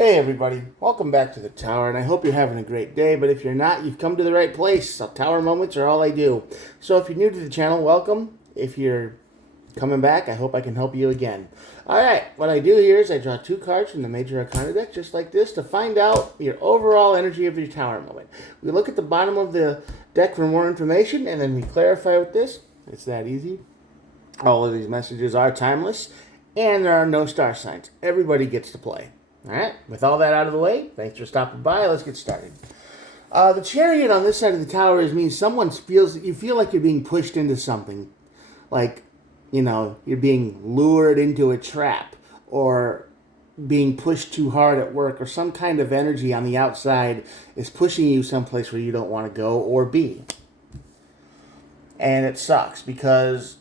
Hey everybody, welcome back to the Tower, and I hope you're having a great day, but if you're not, you've come to the right place. So Tower moments are all I do. So if you're new to the channel, welcome. If you're coming back, I hope I can help you again. Alright, what I do here is I draw 2 cards from the Major Arcana deck, just like this, to find out your overall energy of your Tower moment. We look at the bottom of the deck for more information, and then we clarify with this. It's that easy. All of these messages are timeless, and there are no star signs. Everybody gets to play. Alright, with all that out of the way, thanks for stopping by. Let's get started. The chariot on this side of the tower means someone feels, you feel like you're being pushed into something. Like, you know, you're being lured into a trap, or being pushed too hard at work, or some kind of energy on the outside is pushing you someplace where you don't want to go or be. And it sucks because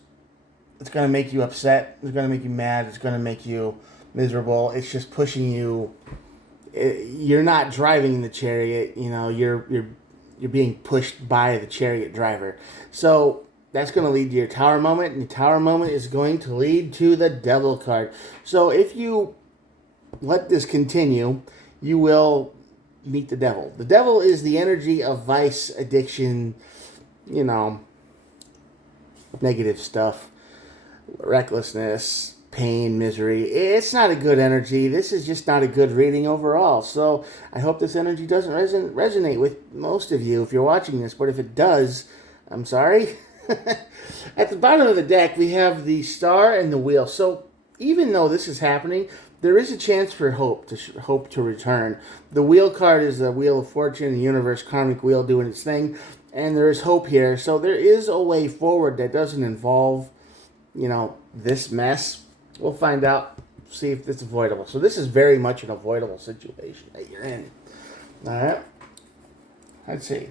it's going to make you upset, it's going to make you mad, it's going to make you miserable. It's just pushing you. You're not driving the chariot, you know, you're being pushed by the chariot driver. So that's going to lead to your tower moment, and the tower moment is going to lead to the devil card. So if you let this continue, you will meet the devil. The devil is the energy of vice, addiction, you know, negative stuff, recklessness, pain, misery. It's not a good energy. This is just not a good reading overall. So I hope this energy doesn't resonate with most of you if you're watching this. But if it does, I'm sorry. At the bottom of the deck, we have the star and the wheel. So even though this is happening, there is a chance for hope to return. The wheel card is the wheel of fortune, the universe, karmic wheel doing its thing. And there is hope here. So there is a way forward that doesn't involve, you know, this mess. We'll find out, see if it's avoidable. So this is very much an avoidable situation that you're in. All right. Let's see.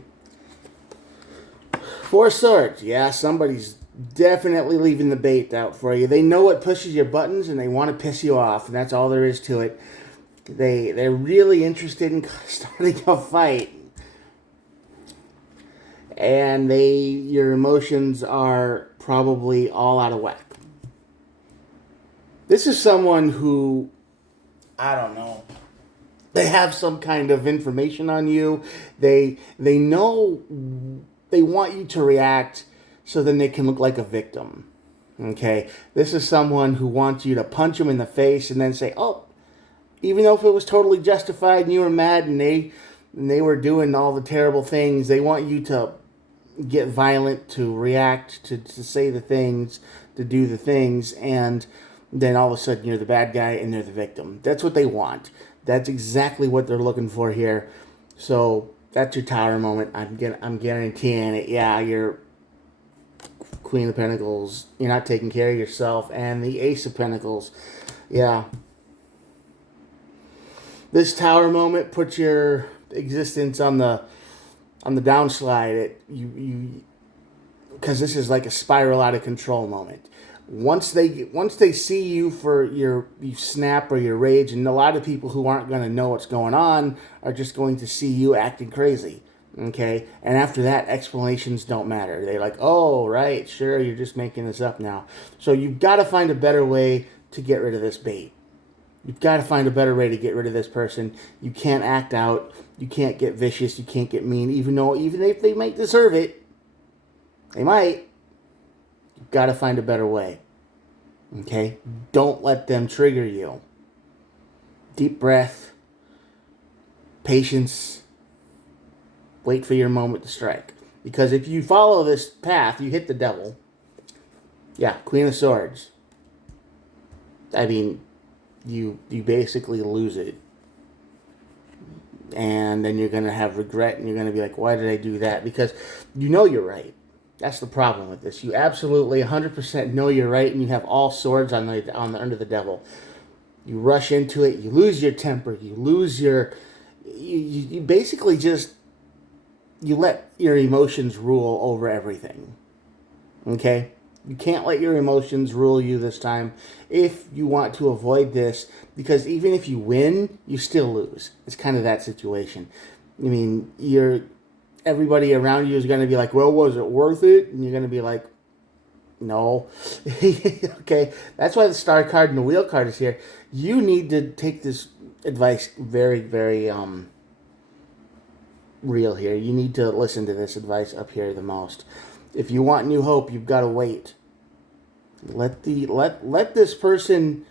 4 swords. Yeah, somebody's definitely leaving the bait out for you. They know what pushes your buttons, and they want to piss you off, and that's all there is to it. They're really interested in starting a fight. And your emotions are probably all out of whack. This is someone who, I don't know, they have some kind of information on you. They know they want you to react so then they can look like a victim. Okay? This is someone who wants you to punch them in the face and then say, oh, even though if it was totally justified and you were mad and they were doing all the terrible things, they want you to get violent, to react, to say the things, to do the things, and then all of a sudden you're the bad guy and they're the victim. That's what they want. That's exactly what they're looking for here. So that's your tower moment. I'm guaranteeing it. Yeah, you're Queen of Pentacles. You're not taking care of yourself. And the Ace of Pentacles. Yeah. This tower moment puts your existence on the downslide. Because this is like a spiral out of control moment. Once they see you for you snap or your rage, and a lot of people who aren't going to know what's going on are just going to see you acting crazy, okay? And after that, explanations don't matter. They're like, oh, right, sure, you're just making this up now. So you've got to find a better way to get rid of this bait. You've got to find a better way to get rid of this person. You can't act out. You can't get vicious. You can't get mean, even if they might deserve it. They might. You've got to find a better way. Okay? Don't let them trigger you. Deep breath. Patience. Wait for your moment to strike. Because if you follow this path, you hit the devil. Yeah, Queen of Swords. I mean, you basically lose it. And then you're going to have regret, and you're going to be like, why did I do that? Because you know you're right. That's the problem with this. You absolutely 100% know you're right, and you have all swords on the under the devil. You rush into it. You lose your temper. You lose your... You basically just... You let your emotions rule over everything. Okay? You can't let your emotions rule you this time if you want to avoid this, because even if you win, you still lose. It's kind of that situation. I mean, everybody around you is going to be like, well, was it worth it? And you're going to be like, no. Okay, that's why the star card and the wheel card is here. You need to take this advice very, very real here. You need to listen to this advice up here the most. If you want new hope, you've got to wait. Let this person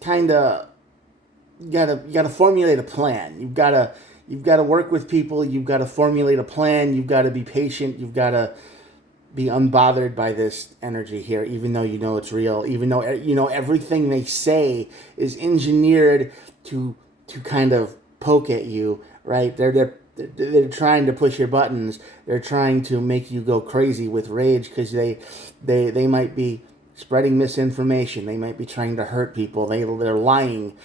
kind of you gotta formulate a plan. You've gotta work with people. You've got to formulate a plan. You've got to be patient. You've got to be unbothered by this energy here, even though you know it's real. Even though you know everything they say is engineered to kind of poke at you, right? They're trying to push your buttons. They're trying to make you go crazy with rage because they might be spreading misinformation. They might be trying to hurt people. They're lying,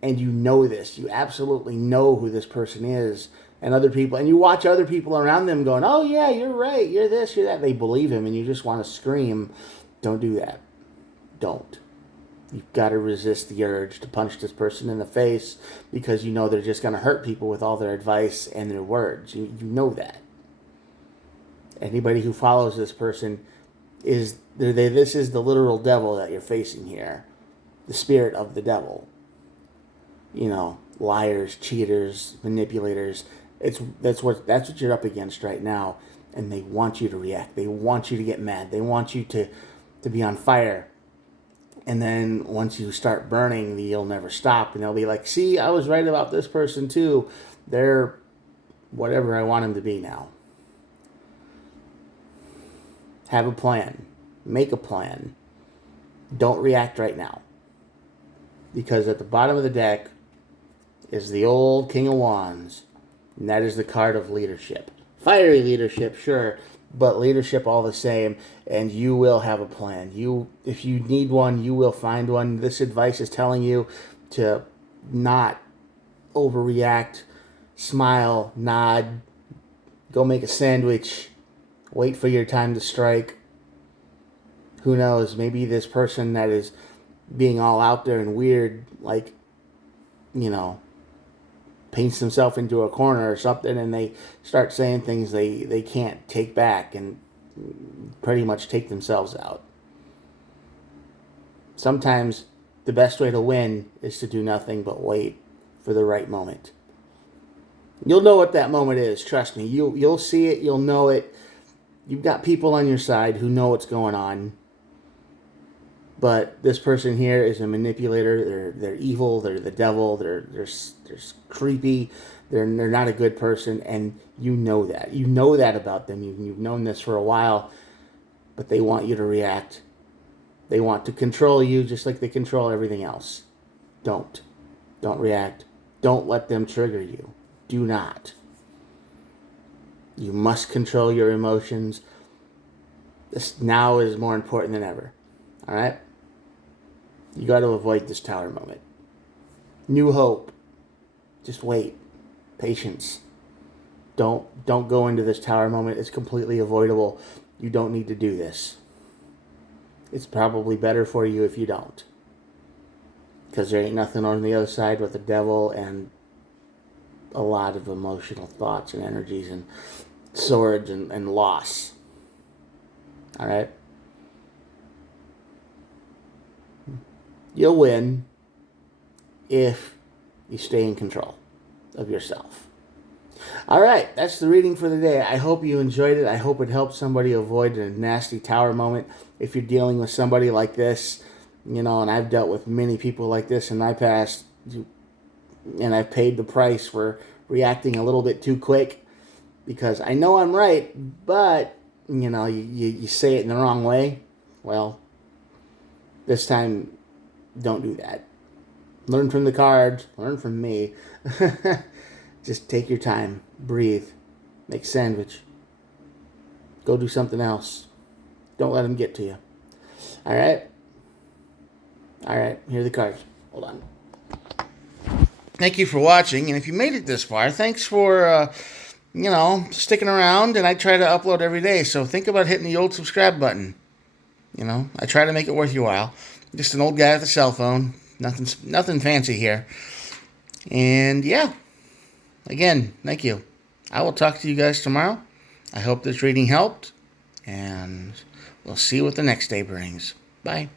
and you know this. You absolutely know who this person is, and other people. And you watch other people around them going, "Oh yeah, you're right. You're this. You're that." They believe him, and you just want to scream. Don't do that. Don't. You've got to resist the urge to punch this person in the face because you know they're just going to hurt people with all their advice and their words. You know that. Anybody who follows this person this is the literal devil that you're facing here. The spirit of the devil. You know, liars, cheaters, manipulators. That's what you're up against right now. And they want you to react. They want you to get mad. They want you to be on fire. And then once you start burning, you'll never stop. And they'll be like, see, I was right about this person too. They're whatever I want them to be now. Have a plan. Make a plan. Don't react right now. Because at the bottom of the deck is the old King of Wands. And that is the card of leadership. Fiery leadership, sure. But leadership all the same, and you will have a plan. If you need one, you will find one. This advice is telling you to not overreact, smile, nod, go make a sandwich, wait for your time to strike. Who knows, maybe this person that is being all out there and weird, like, you know, paints themselves into a corner or something, and they start saying things they can't take back and pretty much take themselves out. Sometimes the best way to win is to do nothing but wait for the right moment. You'll know what that moment is, trust me. You'll see it, you'll know it. You've got people on your side who know what's going on. But this person here is a manipulator. They're evil. They're the devil. They're creepy. They're not a good person, and you know that. You know that about them. You've known this for a while, but they want you to react. They want to control you just like they control everything else. Don't react. Don't let them trigger you. Do not. You must control your emotions. This now is more important than ever. All right? You got to avoid this tower moment. New hope. Just wait. Patience. Don't go into this tower moment. It's completely avoidable. You don't need to do this. It's probably better for you if you don't. Because there ain't nothing on the other side but the devil and a lot of emotional thoughts and energies and swords and loss. All right? You'll win if you stay in control of yourself. All right, that's the reading for the day. I hope you enjoyed it. I hope it helped somebody avoid a nasty tower moment. If you're dealing with somebody like this, you know, and I've dealt with many people like this in my past, and I've paid the price for reacting a little bit too quick because I know I'm right, but, you know, you say it in the wrong way. Well, this time, don't do that. Learn from the cards. Learn from me. Just take your time. Breathe. Make a sandwich. Go do something else. Don't let them get to you. All right? All right. Here are the cards. Hold on. Thank you for watching. And if you made it this far, thanks for, sticking around. And I try to upload every day. So think about hitting the old subscribe button. You know, I try to make it worth your while. Just an old guy with a cell phone. Nothing fancy here. And yeah. Again, thank you. I will talk to you guys tomorrow. I hope this reading helped. And we'll see what the next day brings. Bye.